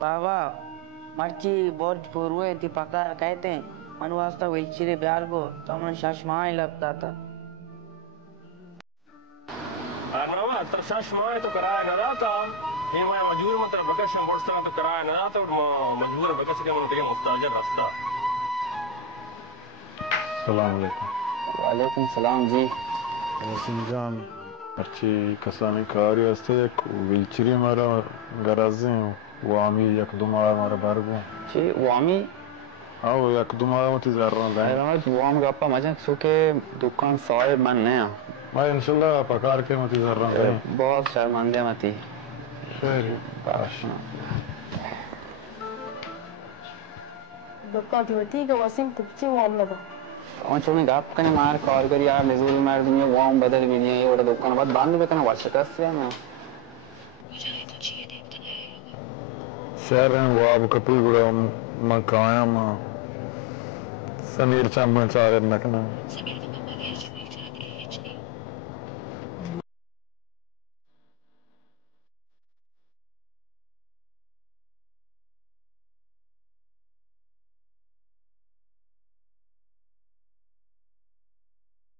बाबा मर्ची बहुत पूर्वे थी पका कहते हैं मनवास्ता विचिरे प्यार को तो मन शशमा ही लगता था। अरनवा तरशाश माए तो कराया ना था। ये मैं मजबूर मतलब बकश में बढ़ता तो कराया ना था और मजबूर बकश के मतलब ये मुफ्ताजर रास्ता। सलाम अलैकुम। वालेकुम सलाम जी। Sincan arci kasani kari hasta yak wilchiri mara garazin wami yak dumara mara bargo जी वामी aw yak dumara mati zarra zain रमज वाम गप्पा मजा सुके दुकान साए मन नया ma inshallah pakar ke mati zarra zain बहुत शर्मंदे मती khair bash बाशना दुकान थी कि वसीम तुझे वाम लगा और चुने गप कने मार कॉल कर यार निजुल मार दुनिया वाम बदल भी नहीं है वो दुकान बाद बंद भी करना वर्ष कस रहे ना sharan wa abu kapil gura makaya ma samir chamma chagar nakna